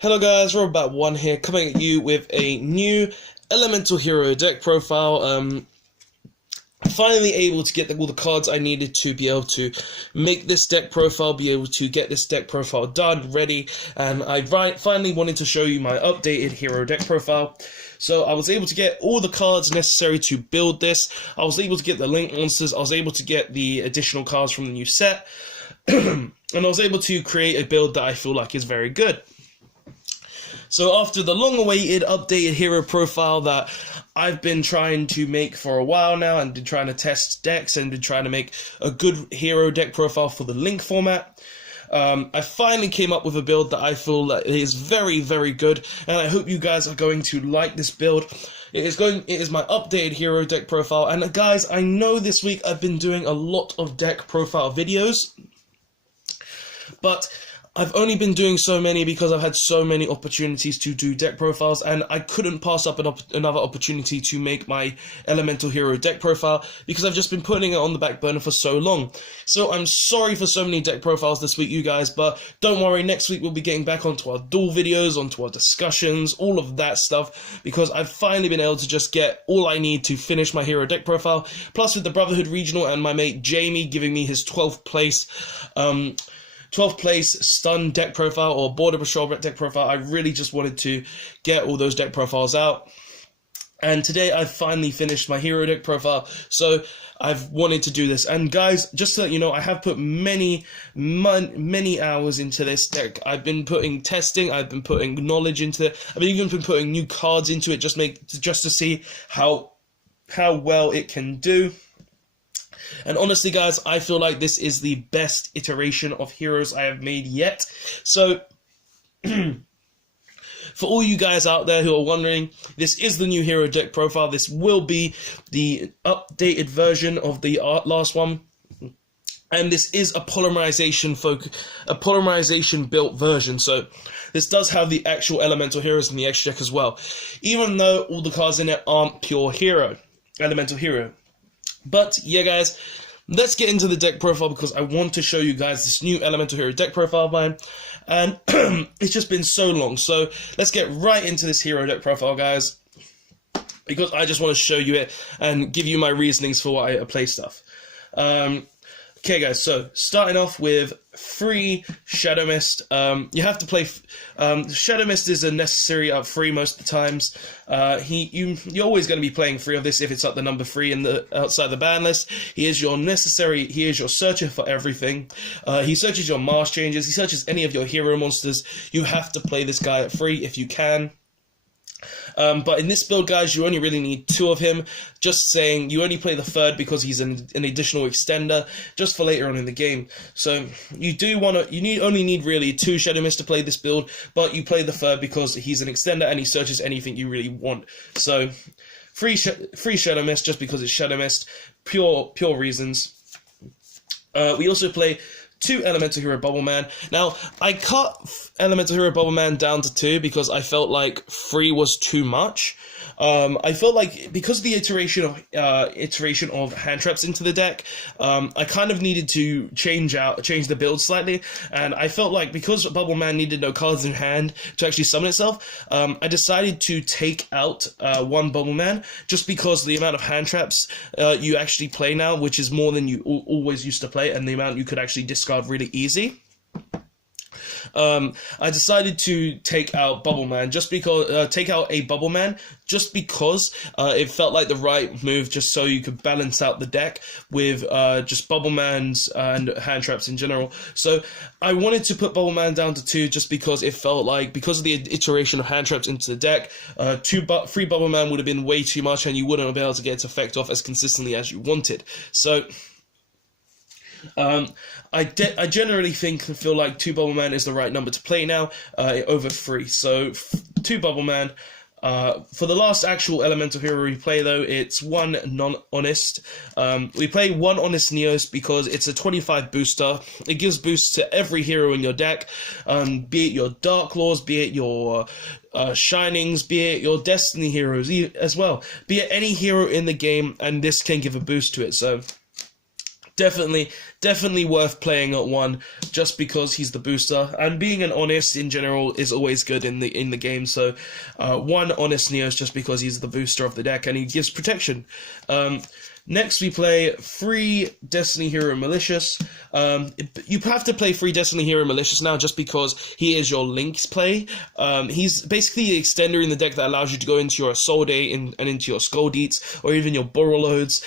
Hello guys, Robot1 here, coming at you with a new Elemental Hero deck profile. Finally able to get all the cards I needed to be able to make this deck profile, be able to get this deck profile done, ready, and I finally wanted to show you my updated hero deck profile. So I was able to get all the cards necessary to build this. I was able to get the Link monsters, I was able to get the additional cards from the new set, and I was able to create a build that I feel like is very good. So after the long-awaited updated hero profile that I've been trying to make for a while now, and been trying to test decks and been trying to make a good hero deck profile for the Link format, I finally came up with a build that I feel that is very, very good, and I hope you guys are going to like this build. It is my updated hero deck profile, and guys, I know this week I've been doing a lot of deck profile videos, but I've only been doing so many because I've had so many opportunities to do deck profiles, and I couldn't pass up another opportunity to make my Elemental Hero deck profile because I've just been putting it on the back burner for so long. So I'm sorry for so many deck profiles this week, you guys, but don't worry, next week we'll be getting back onto our duel videos, onto our discussions, all of that stuff, because I've finally been able to just get all I need to finish my hero deck profile, plus with the Brotherhood Regional and my mate Jamie giving me his 12th place stun deck profile or border patrol deck profile. I really just wanted to get all those deck profiles out, and today I finally finished my hero deck profile, so I've wanted to do this. And guys, just to let you know, I have put many hours into this deck. I've been putting testing, I've been putting knowledge into it, I've even been putting new cards into it just to see how well it can do. And honestly, guys, I feel like this is the best iteration of heroes I have made yet. So, for all you guys out there who are wondering, this is the new hero deck profile. This will be the updated version of the last one. And this is a polymerization built version. So, this does have the actual elemental heroes in the extra deck as well. Even though all the cards in it aren't pure elemental hero. But yeah, guys, let's get into the deck profile because I want to show you guys this new Elemental Hero deck profile of mine, and it's just been so long. So let's get right into this hero deck profile, guys, because I just want to show you it and give you my reasonings for why I play stuff. Okay, guys, so starting off with free Shadow Mist. You have to play. Shadow Mist is a necessary up free most of the times. You're always going to be playing free of this if it's at the number 3 in the outside the ban list. He is your searcher for everything. He searches your marsh changes. He searches any of your hero monsters. You have to play this guy at free if you can. But in this build, guys, you only really need 2 of him. Just saying, you only play the 3rd because he's an additional extender, just for later on in the game. So you only need really 2 Shadow Mist to play this build, but you play the 3rd because he's an extender and he searches anything you really want. So free Shadow Mist just because it's Shadow Mist, pure reasons. We also play 2 Elemental Hero Bubble Man. Now, I cut Elemental Hero Bubble Man down to 2 because I felt like 3 was too much. I felt like because of the iteration of hand traps into the deck, I kind of needed to change the build slightly, and I felt like because Bubble Man needed no cards in hand to actually summon itself, I decided to take out 1 Bubble Man just because the amount of hand traps you actually play now, which is more than you always used to play, and the amount you could actually discard really easy. I decided to take out Bubble Man just because take out a Bubble Man just because it felt like the right move, just so you could balance out the deck with just Bubble Mans and hand traps in general. So I wanted to put Bubble Man down to 2 just because it felt like, because of the iteration of hand traps into the deck, 3 Bubble Man would have been way too much and you wouldn't have been able to get its effect off as consistently as you wanted. So I generally feel like 2 Bubble Man is the right number to play now over 3. So 2 Bubble Man. For the last actual Elemental Hero we play, though, it's 1 non-honest. We play 1 honest Neos because it's a 25 booster. It gives boosts to every hero in your deck, be it your Dark Lords, be it your Shinings, be it your Destiny heroes as well. Be it any hero in the game, and this can give a boost to it. So definitely worth playing at 1 just because he's the booster, and being an Honest in general is always good in the game. So 1 Honest Neos just because he's the booster of the deck and he gives protection. Next we play 3 Destiny Hero Malicious. You have to play 3 Destiny Hero Malicious now just because he is your Link's play. He's basically the extender in the deck that allows you to go into your Assault and into your Skull Deets, or even your Borreloads.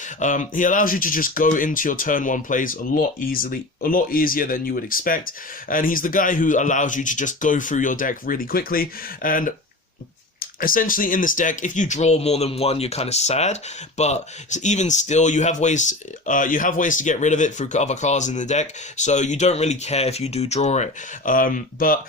He allows you to just go into your turn 1 plays a lot easier than you would expect, and he's the guy who allows you to just go through your deck really quickly. And essentially, in this deck, if you draw more than 1, you're kind of sad. But even still, you have ways to get rid of it through other cards in the deck. So you don't really care if you do draw it. But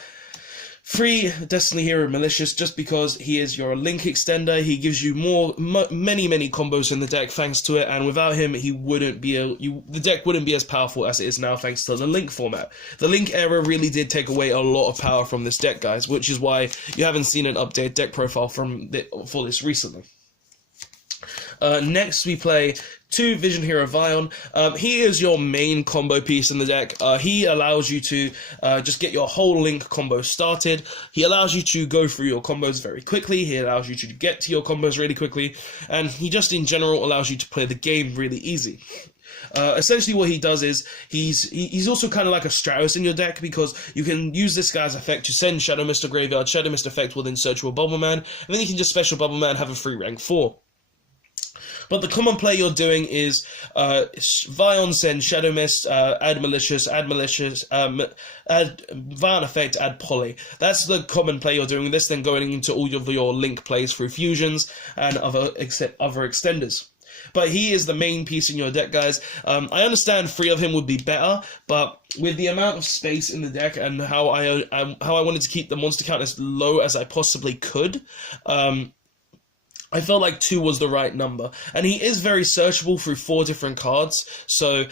3 Destiny Hero Malicious, just because he is your Link extender. He gives you many combos in the deck thanks to it, and without him, the deck wouldn't be as powerful as it is now thanks to the Link format. The Link era really did take away a lot of power from this deck, guys, which is why you haven't seen an updated deck profile for this recently. Next, we play 2 Vision Hero Vion. He is your main combo piece in the deck. He allows you to just get your whole Link combo started. He allows you to go through your combos very quickly. He allows you to get to your combos really quickly. And he just in general allows you to play the game really easy. Essentially what he does is, he's also kind of like a Stratos in your deck, because you can use this guy's effect to send Shadow Mist to graveyard. Shadow Mist effect will then search your Bubble Man, and then you can just special Bubble Man, have a free rank 4. But the common play you're doing is Vion send Shadow Mist, add Malicious, add Vion effect, add Poly. That's the common play you're doing. This then going into all of your Link plays through fusions and other extenders. But he is the main piece in your deck, guys. I understand 3 of him would be better, but with the amount of space in the deck and how I wanted to keep the monster count as low as I possibly could, I felt like 2 was the right number, and he is very searchable through 4 different cards, so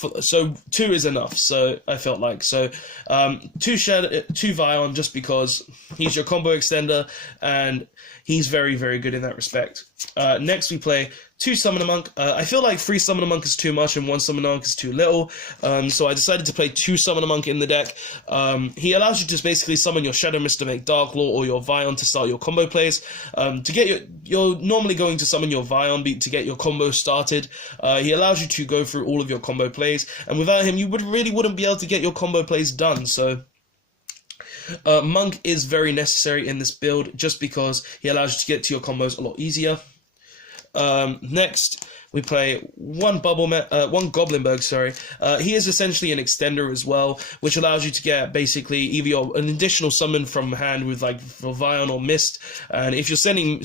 2 is enough. So I felt like 2 Vion, just because he's your combo extender and he's very good in that respect. Next we play 2 Summoner Monk. I feel like 3 Summoner Monk is too much and 1 Summoner Monk is too little, so I decided to play 2 Summoner Monk in the deck. He allows you to basically summon your Shadow Mist to make Dark Law, or your Vion to start your combo plays. To get you're normally going to summon your Vion to get your combo started. He allows you to go through all of your combo plays, and without him, you wouldn't be able to get your combo plays done. So Monk is very necessary in this build, just because he allows you to get to your combos a lot easier. Next, we play 1 Goblinberg, he is essentially an extender as well, which allows you to get basically either an additional summon from hand with like for Vion or Mist, and if you're summoning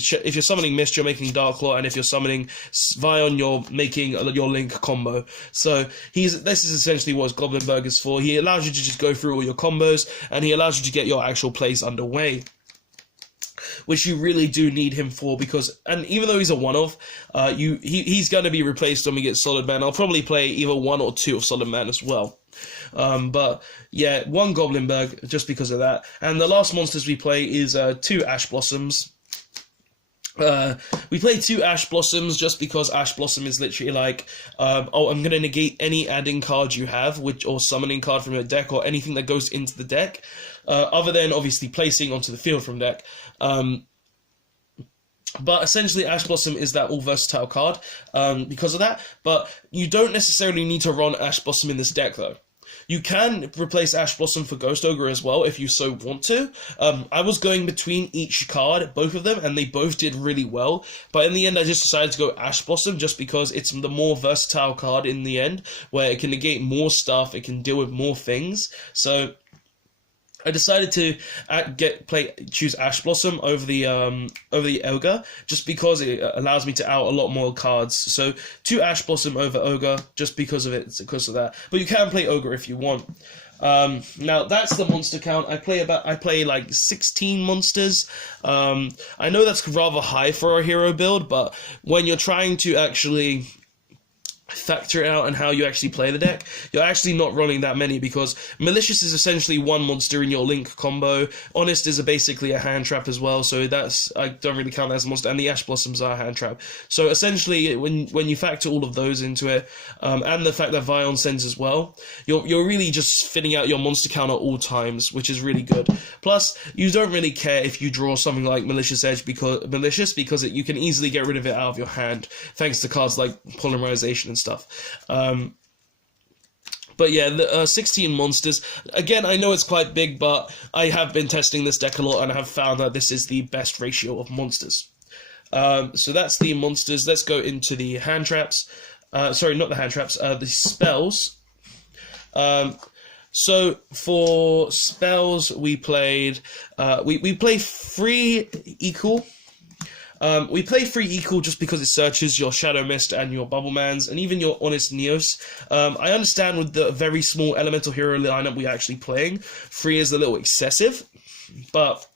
Mist, you're making Dark Claw, and if you're summoning Vion, you're making your Link combo. So this is essentially what Goblinberg is for. He allows you to just go through all your combos, and he allows you to get your actual plays underway, which you really do need him for, because, and even though he's a one-off, he's going to be replaced when we get Solid Man. I'll probably play either 1 or 2 of Solid Man as well. But yeah, 1 Goblinberg, just because of that. And the last monsters we play is 2 Ash Blossoms. We play 2 Ash Blossoms just because Ash Blossom is literally like, I'm going to negate any adding card you have, or summoning card from your deck, or anything that goes into the deck, other than obviously placing onto the field from deck. But essentially, Ash Blossom is that all-versatile card because of that. But you don't necessarily need to run Ash Blossom in this deck, though. You can replace Ash Blossom for Ghost Ogre as well, if you so want to. I was going between each card, both of them, and they both did really well. But in the end, I just decided to go Ash Blossom, just because it's the more versatile card in the end, where it can negate more stuff, it can deal with more things. So I decided to choose Ash Blossom over the Ogre, just because it allows me to out a lot more cards. So 2 Ash Blossom over Ogre, just because of that. But you can play Ogre if you want. Now that's the monster count. I play like 16 monsters. I know that's rather high for a hero build, but when you're trying to actually factor it out and how you actually play the deck, you're actually not running that many, because Malicious is essentially one monster in your Link combo. Honest is basically a hand trap as well, so I don't really count that as a monster, and the Ash Blossoms are a hand trap. So essentially, when you factor all of those into it, and the fact that Vion sends as well, you're really just filling out your monster count at all times, which is really good. Plus, you don't really care if you draw something like Malicious Edge because you can easily get rid of it out of your hand thanks to cards like Polymerization and stuff. But yeah, the 16 monsters. Again, I know it's quite big, but I have been testing this deck a lot and I have found that this is the best ratio of monsters. So that's the monsters. Let's go into the hand traps. Sorry, not the hand traps, the spells. So for spells, we played, we play 3 equal. We play 3 equal just because it searches your Shadow Mist and your Bubble Mans and even your Honest Neos. I understand with the very small Elemental Hero lineup we're actually playing, 3 is a little excessive, but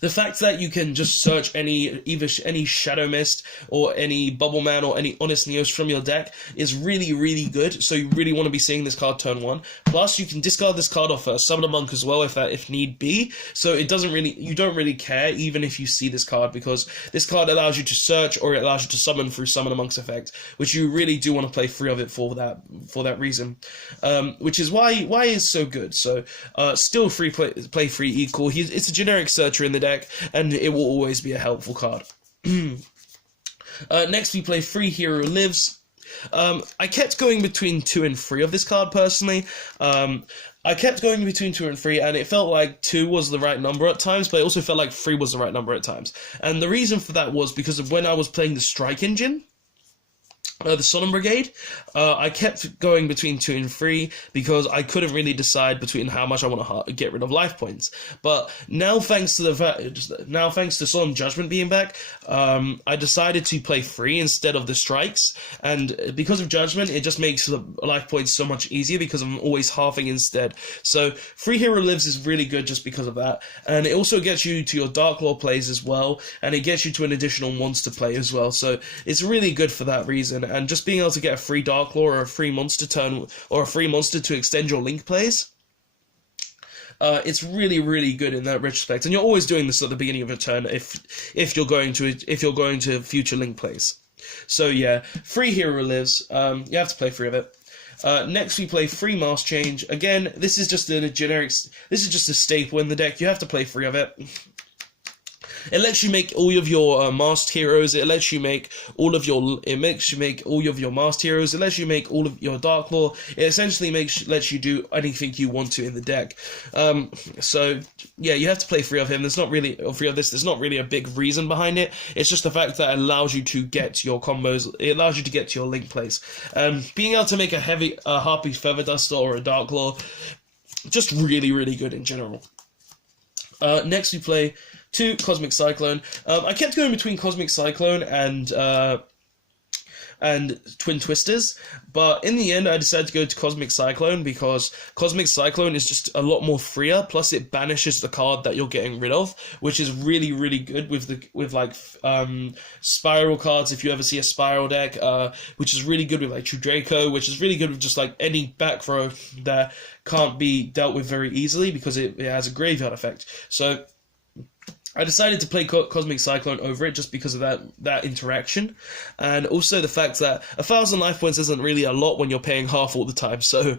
the fact that you can just search either any Shadow Mist or any Bubble Man or any Honest Neos from your deck is really, really good. So you really want to be seeing this card turn 1. Plus, you can discard this card off Summon a Monk as well if need be. So you don't really care even if you see this card, because this card allows you to search or it allows you to summon through Summon a Monk's effect, which you really do want to play 3 of it for that reason. Which is why it's so good. So still play 3 equal. It's a generic searcher in the deck, and it will always be a helpful card. Next, we play 3 Hero Lives. I kept going between 2 and 3 of this card, personally. I kept going between 2 and 3, and it felt like 2 was the right number at times, but it also felt like 3 was the right number at times. And the reason for that was because of when I was playing the Strike Engine, the Solemn Brigade, I kept going between 2 and 3 because I couldn't really decide between how much I want to get rid of life points. But now, thanks to Solemn Judgment being back, I decided to play 3 instead of the strikes. And because of Judgment, it just makes the life points so much easier because I'm always halving instead. So 3 Hero Lives is really good just because of that. And it also gets you to your Dark Lord plays as well, and it gets you to an additional monster play as well. So it's really good for that reason. And just being able to get a free Dark Lore or a free monster turn or a free monster to extend your Link plays, it's really, really good in that retrospect. And you're always doing this at the beginning of a turn if you're going to future Link plays. So yeah, 3 Hero Lives. You have to play 3 of it. Next, we play 3 Mask Change. Again, this is just a generic. This is just a staple in the deck. You have to play 3 of it. It lets you make all of your masked heroes. It lets you make all of your. It makes you make all of your masked heroes. It lets you make all of your Dark Lore. It essentially lets you do anything you want to in the deck. So yeah, you have to play 3 of him. There's not really 3 of this. There's not really a big reason behind it. It's just the fact that it allows you to get your combos. It allows you to get to your Link plays. Being able to make a heavy Harpy Feather Duster or a Dark Lore, just really, really good in general. Next, we play 2 Cosmic Cyclone. I kept going between Cosmic Cyclone and Twin Twisters, but in the end I decided to go to Cosmic Cyclone because Cosmic Cyclone is just a lot more freer, plus it banishes the card that you're getting rid of, which is really, really good with Spiral cards, if you ever see a Spiral deck, which is really good with like True Draco, which is really good with just like any back row that can't be dealt with very easily because it has a graveyard effect. So I decided to play Cosmic Cyclone over it just because of that interaction, and also the fact that 1,000 life points isn't really a lot when you're paying half all the time. So,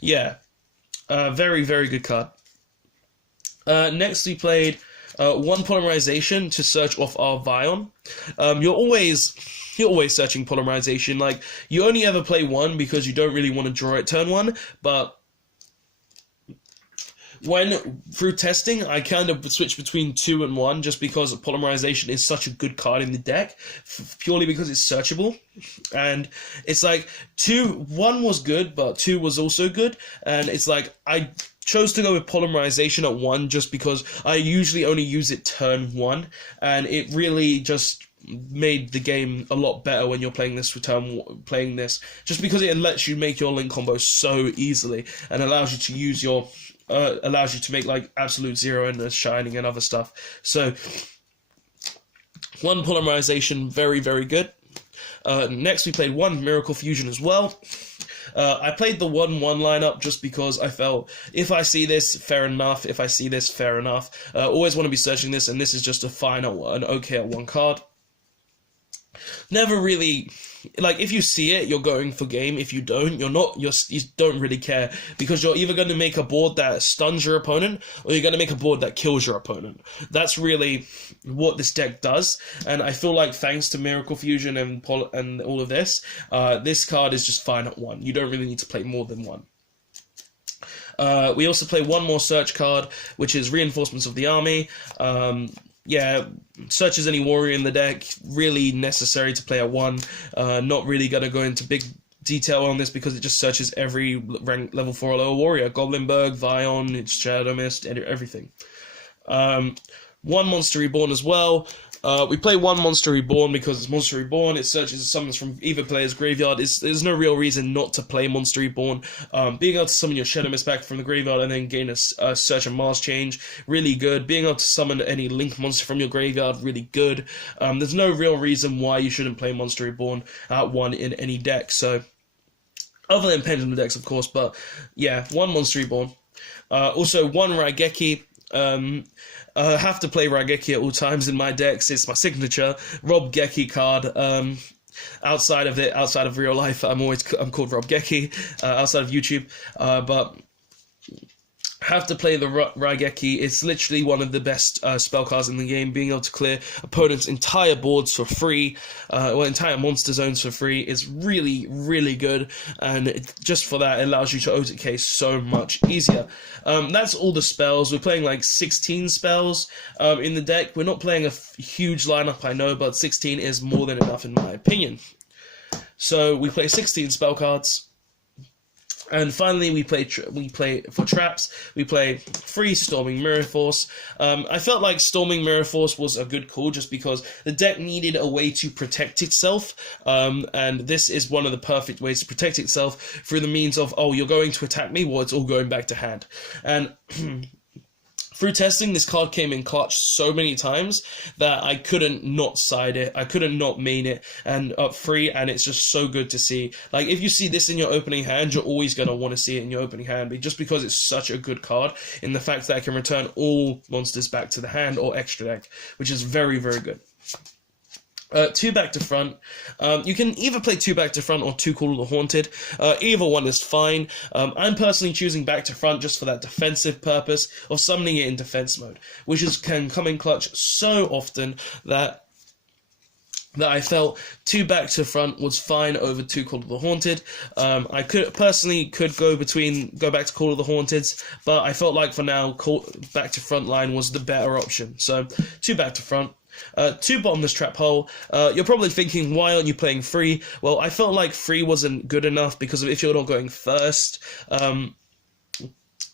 yeah, very, very good card. Next, we played 1 Polymerization to search off our Vion. You're always searching Polymerization. Like, you only ever play 1 because you don't really want to draw it turn 1, but through testing, I kind of switched between 2 and 1 just because Polymerization is such a good card in the deck, purely because it's searchable. And it's like 1 was good, but 2 was also good. And it's like I chose to go with Polymerization at 1 just because I usually only use it turn 1, and it really just made the game a lot better when you're playing this just because it lets you make your Link combo so easily and allows you to use your allows you to make like Absolute Zero and the Shining and other stuff. So 1 Polymerization, very, very good. Next, we played 1 Miracle Fusion as well. I played the 1-1 lineup just because I felt, if I see this, fair enough. If I see this, fair enough. Always want to be searching this, and this is just a fine, an okay at 1 card. Never really, like, if you see it, you're going for game. If you don't, you don't really care, because you're either going to make a board that stuns your opponent, or you're going to make a board that kills your opponent. That's really what this deck does, and I feel like thanks to Miracle Fusion and all of this, this card is just fine at 1. You don't really need to play more than 1. We also play 1 more search card, which is Reinforcements of the Army. Yeah, searches any warrior in the deck, really necessary to play at 1. Not really going to go into big detail on this because it just searches every rank level 4 or lower warrior. Goblinberg, Vion, Shadow Mist, everything. 1 Monster Reborn as well. We play 1 Monster Reborn because it's Monster Reborn. It searches summons from either player's graveyard. There's no real reason not to play Monster Reborn. Being able to summon your Shadow Mist back from the graveyard and then gain a Search and Mars change, really good. Being able to summon any Link monster from your graveyard, really good. There's no real reason why you shouldn't play Monster Reborn at 1 in any deck. So, other than Pendulum decks, of course, but yeah, 1 Monster Reborn. Also, 1 Raigeki. I have to play Raigeki at all times in my decks. It's my signature Rob Geki card. Outside of real life, I'm called Rob Geki. Outside of YouTube, but have to play the Raigeki. It's literally one of the best spell cards in the game. Being able to clear opponents' entire boards for free, entire monster zones for free, is really, really good. And just for that, it allows you to OTK so much easier. That's all the spells. We're playing like 16 spells in the deck. We're not playing a huge lineup, I know, but 16 is more than enough in my opinion. So we play 16 spell cards. And finally, we play for traps. We play 3 Storming Mirror Force. I felt like Storming Mirror Force was a good call just because the deck needed a way to protect itself, and this is one of the perfect ways to protect itself through the means of, oh, you're going to attack me, well, it's all going back to hand. And through testing, this card came in clutch so many times that I couldn't not side it. I couldn't not main it and up free, and it's just so good to see. Like, if you see this in your opening hand, you're always going to want to see it in your opening hand, just because it's such a good card in the fact that I can return all monsters back to the hand or extra deck, which is very, very good. 2 back to front. You can either play 2 back to front or 2 Call of the Haunted. Either one is fine. I'm personally choosing back to front just for that defensive purpose of summoning it in defense mode, which can come in clutch so often that I felt 2 back to front was fine over 2 Call of the Haunted. I could go back to Call of the Haunteds, but I felt like for now, back to front line was the better option. So 2 back to front. 2 Bottomless Trap Hole. You're probably thinking, why aren't you playing 3? Well, I felt like 3 wasn't good enough because if you're not going first,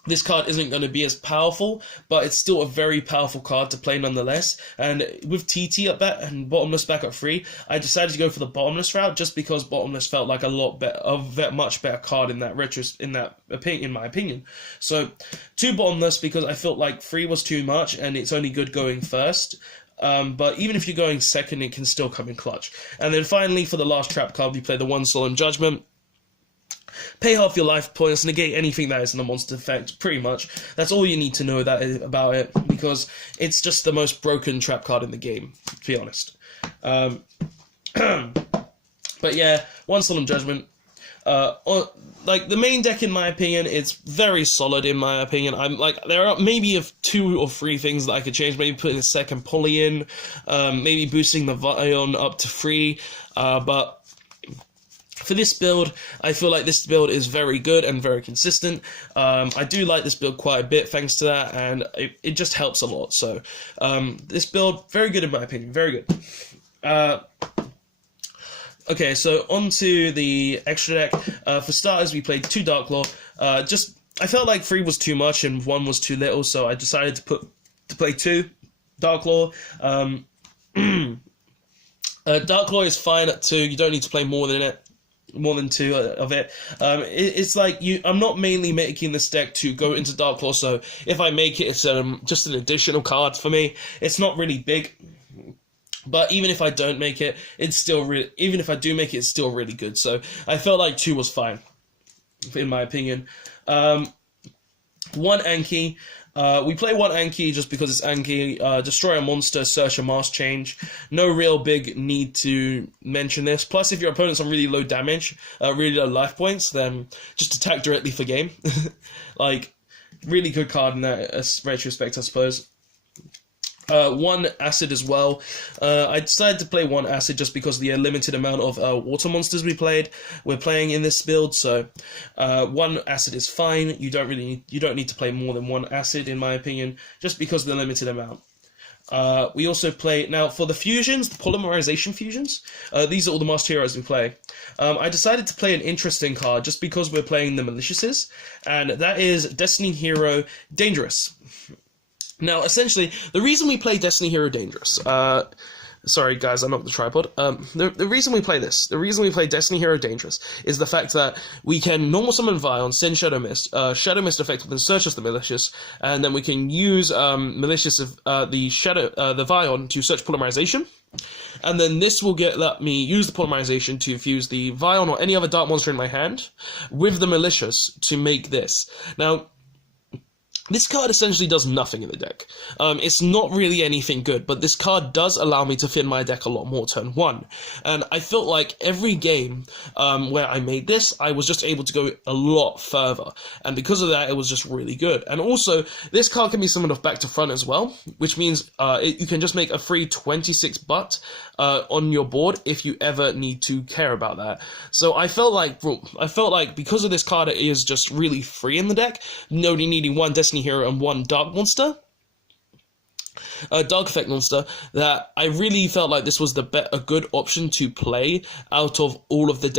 this card isn't going to be as powerful, but it's still a very powerful card to play nonetheless. And with TT at bat and Bottomless back at 3, I decided to go for the Bottomless route just because Bottomless felt like a much better card in my opinion. So 2 Bottomless because I felt like 3 was too much and it's only good going first. But even if you're going second, it can still come in clutch. And then finally, for the last trap card, we play the 1 Solemn Judgment. Pay half your life points, negate anything that is in the monster effect, pretty much. That's all you need to know about it, because it's just the most broken trap card in the game, to be honest. But yeah, 1 Solemn Judgment. Like, the main deck, in my opinion, it's very solid, in my opinion. There are maybe 2 or 3 things that I could change. Maybe putting a second Poly in, maybe boosting the Vion up to 3, but for this build, I feel like this build is very good and very consistent. I do like this build quite a bit thanks to that, and it just helps a lot. So, this build, very good in my opinion, very good. Okay, so on to the extra deck. For starters, we played 2 Darklaw. I felt like 3 was too much and 1 was too little, so I decided to play 2 Darklaw. Darklaw is fine at 2. You don't need to play more than 2 of it. It's like I'm not mainly making this deck to go into Darklaw, so if I make it, it's just an additional card for me. It's not really big. But even if I don't make it, it's still even if I do make it, it's still really good. So I felt like 2 was fine, in my opinion. 1 Anki. We play 1 Anki just because it's Anki. Destroy a monster, search a mask change. No real big need to mention this. Plus, if your opponent's on really low damage, really low life points, then just attack directly for game. Like, really good card in that retrospect, I suppose. 1 Acid as well. I decided to play 1 Acid just because of the limited amount of water monsters we're playing in this build. So 1 Acid is fine. You don't need to play more than 1 Acid, in my opinion, just because of the limited amount. We also play now for the fusions, the polymerization fusions. These are all the master heroes we play. I decided to play an interesting card just because we're playing the Maliciouses, and that is Destiny Hero Dangerous. Now, essentially, the reason we play Destiny Hero Dangerous, sorry guys, I knocked the tripod. The reason we play Destiny Hero Dangerous is the fact that we can normal summon Vion, send Shadow Mist effect within Search of the Malicious, and then we can use the Vion to search Polymerization. And then this will let me use the Polymerization to fuse the Vion or any other dark monster in my hand with the Malicious to make this. Now, this card essentially does nothing in the deck. It's not really anything good, but this card does allow me to thin my deck a lot more turn 1. And I felt like every game where I made this, I was just able to go a lot further. And because of that, it was just really good. And also, this card can be summoned off back to front as well, which means you can just make a free 26 butt on your board if you ever need to care about that. So I felt like because of this card, it is just really free in the deck, only needing 1 Destiny Hero and 1 Dark monster, Dark Effect monster, that I really felt like this was a good option to play out of all of the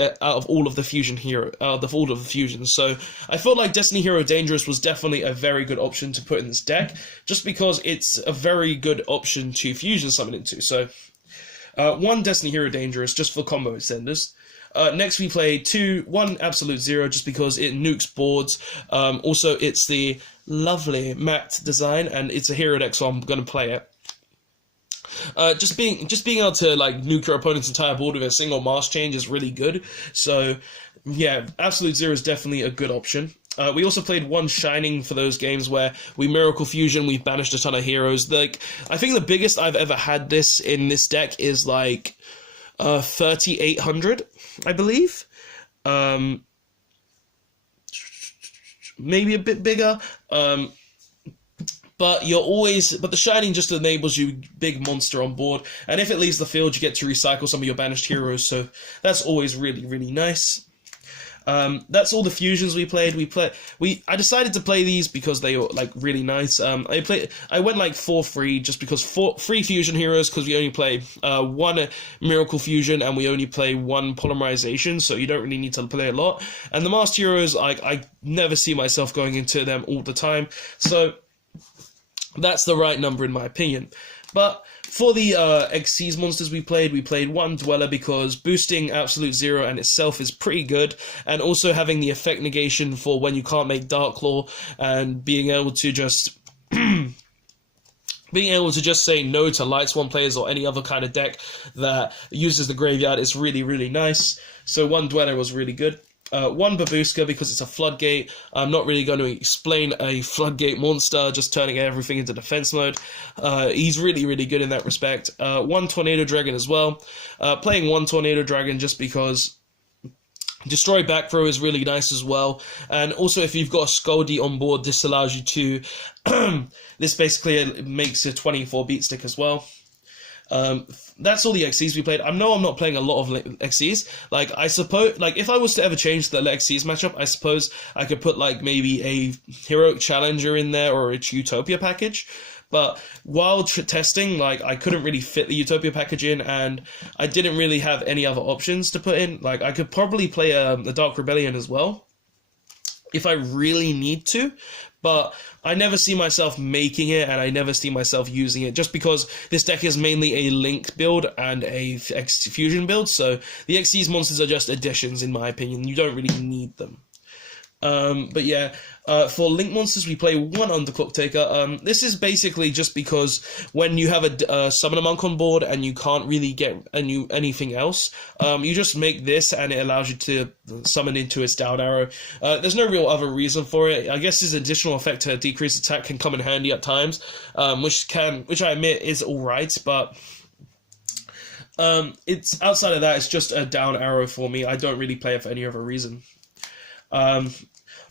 fusions. So I felt like Destiny Hero Dangerous was definitely a very good option to put in this deck, just because it's a very good option to fusion summon into. So 1 Destiny Hero Dangerous just for combo extenders. Next we play 1 Absolute Zero just because it nukes boards. Also, it's the lovely matte design, and it's a hero deck, so I'm going to play it. Just being able to like nuke your opponent's entire board with a single mask change is really good. So yeah, Absolute Zero is definitely a good option. We also played 1 Shining for those games where we Miracle Fusion, we've banished a ton of heroes. Like, I think the biggest I've ever had this in this deck is like 3,800, I believe. Maybe a bit bigger. But the Shining just enables you big monster on board, and if it leaves the field, you get to recycle some of your banished heroes, so that's always really, really nice. That's all the fusions we played. I decided to play these because they were like really nice. I went like 4-3 just because 3 fusion heroes, because we only play 1 Miracle Fusion and we only play 1 Polymerization, so you don't really need to play a lot. And the Masked Heroes, I never see myself going into them all the time, so that's the right number in my opinion. But for the Xyz monsters we played 1 Dweller because boosting Absolute Zero and itself is pretty good, and also having the effect negation for when you can't make Dark Claw, and being able to just say no to Light Swan players or any other kind of deck that uses the graveyard is really, really nice. So 1 Dweller was really good. 1 Babushka because it's a Floodgate. I'm not really going to explain a Floodgate monster, just turning everything into defense mode. He's really, really good in that respect. 1 Tornado Dragon as well. Playing 1 Tornado Dragon just because Destroy Back Row is really nice as well. And also, if you've got a Scaldi on board, this allows you to... this basically makes a 24 beat stick as well. That's all the Xyz we played. I know I'm not playing a lot of Xyz. Like, I suppose, like, if I was to ever change the Xyz matchup, I suppose I could put, like, maybe a Heroic Challenger in there or a Utopia package. But while testing, like, I couldn't really fit the Utopia package in, and I didn't really have any other options to put in. Like, I could probably play the Dark Rebellion as well, if I really need to, but I never see myself making it, and I never see myself using it, just because this deck is mainly a Link build and a Fusion build, so the Xyz monsters are just additions, in my opinion. You don't really need them. But yeah, for Link Monsters, we play one Underclock Taker. This is basically just because when you have a Summoner Monk on board and you can't really get anything else, you just make this and it allows you to summon into its down arrow. There's no real other reason for it. I guess this additional effect to decrease attack can come in handy at times, which I admit is alright, but it's outside of that, it's just a down arrow for me. I don't really play it for any other reason.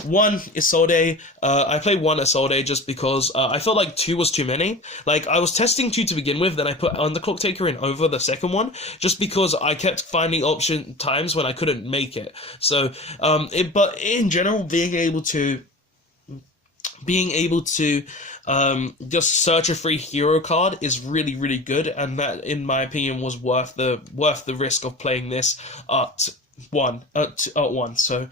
One Isolde. I played one Isolde just because I felt like 2 was too many. Like, I was testing 2 to begin with, then I put Underclock Taker in over the second one, just because I kept finding option times when I couldn't make it. So, but in general, being able to just search a free hero card is really, really good, and that, in my opinion, was worth the risk of playing this at one. So,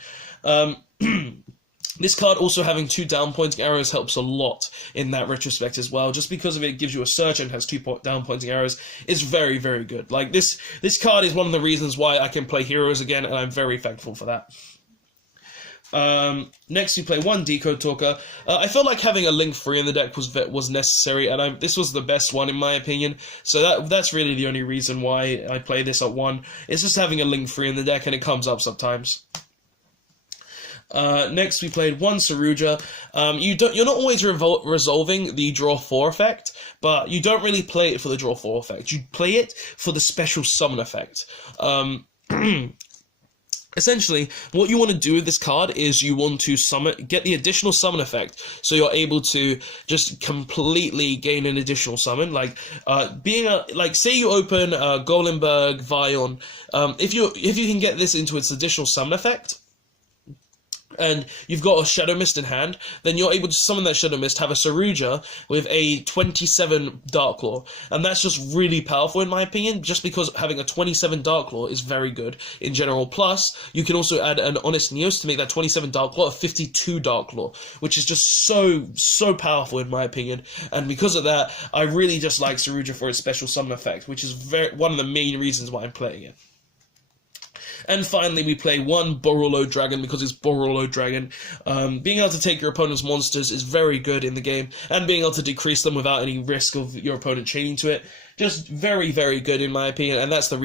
this card also having 2 down pointing arrows helps a lot in that retrospect as well. Just because of it gives you a search and has 2 down pointing arrows is very, very good. Like, this card is one of the reasons why I can play heroes again, and I'm very thankful for that. Next we play one Decode Talker. I felt like having a Link 3 in the deck was necessary, and this was the best one in my opinion. So that's really the only reason why I play this at 1. It's just having a Link 3 in the deck, and it comes up sometimes. Next we played one Saruja. You're not always resolving the draw 4 effect, but you don't really play it for the draw 4 effect. You play it for the special summon effect. Essentially, what you want to do with this card is you want to get the additional summon effect, so you're able to just completely gain an additional summon. Like, say you open Golenberg, Vion, if you can get this into its additional summon effect, and you've got a Shadow Mist in hand, then you're able to summon that Shadow Mist, have a Saruja with a 27 Darklaw, and that's just really powerful in my opinion, just because having a 27 Darklaw is very good in general. Plus, you can also add an Honest Neos to make that 27 Darklaw a 52 Darklaw, which is just so powerful in my opinion, and because of that, I really just like Saruja for its special summon effect, which is one of the main reasons why I'm playing it. And finally, we play one Borolo Dragon because it's Borolo Dragon. Being able to take your opponent's monsters is very good in the game, and being able to decrease them without any risk of your opponent chaining to it, just very, very good in my opinion, and that's the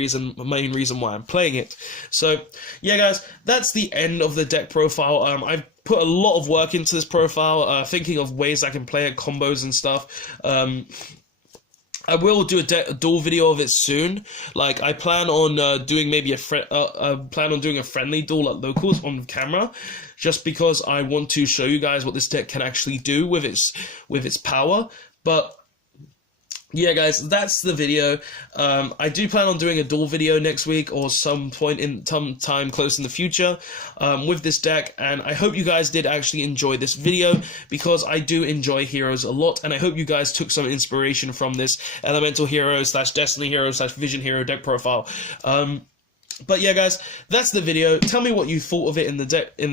main reason why I'm playing it. So, yeah guys, that's the end of the deck profile. I've put a lot of work into this profile, thinking of ways I can play it, combos and stuff. I will do a duel video of it soon. Like, I plan on doing maybe a friendly duel at locals on camera, just because I want to show you guys what this deck can actually do with its power. But yeah, guys, that's the video. I do plan on doing a duel video next week or some point in some time close in the future with this deck, and I hope you guys did actually enjoy this video, because I do enjoy heroes a lot, and I hope you guys took some inspiration from this Elemental Hero / Destiny Hero / Vision Hero deck profile. But yeah, guys, that's the video. Tell me what you thought of it in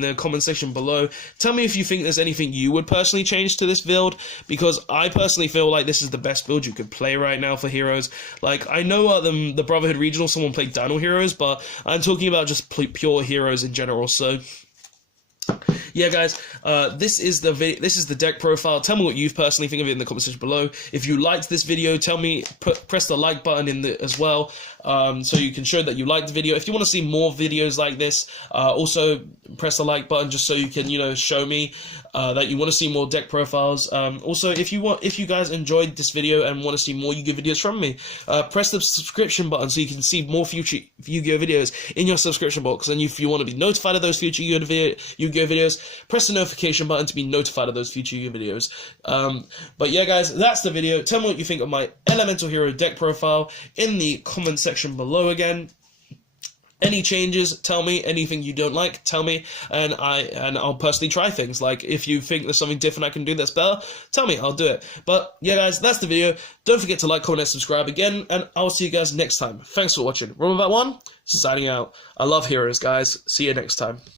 the comment section below. Tell me if you think there's anything you would personally change to this build, because I personally feel like this is the best build you could play right now for heroes. Like, I know the Brotherhood Regional someone played Dino Heroes, but I'm talking about just pure heroes in general. So yeah, guys, this is the deck profile. Tell me what you personally think of it in the comment section below. If you liked this video, tell me, press the like button as well, so you can show that you liked the video. If you want to see more videos like this, also press the like button, just so you can, show me that you want to see more deck profiles. Also, if you guys enjoyed this video and want to see more Yu-Gi-Oh videos from me, press the subscription button so you can see more future Yu-Gi-Oh videos in your subscription box. And if you want to be notified of those future Yu-Gi-Oh videos, press the notification button to be notified of those future Yu-Gi-Oh videos. But yeah, guys, that's the video. Tell me what you think of my Elemental Hero deck profile in the comment section below again. Any changes, tell me. Anything you don't like, tell me, and I'll personally try things. Like, if you think there's something different I can do that's better, tell me, I'll do it. But yeah, guys, that's the video. Don't forget to like, comment, and subscribe again, and I'll see you guys next time. Thanks for watching. Remember that one? Signing out. I love heroes, guys. See you next time.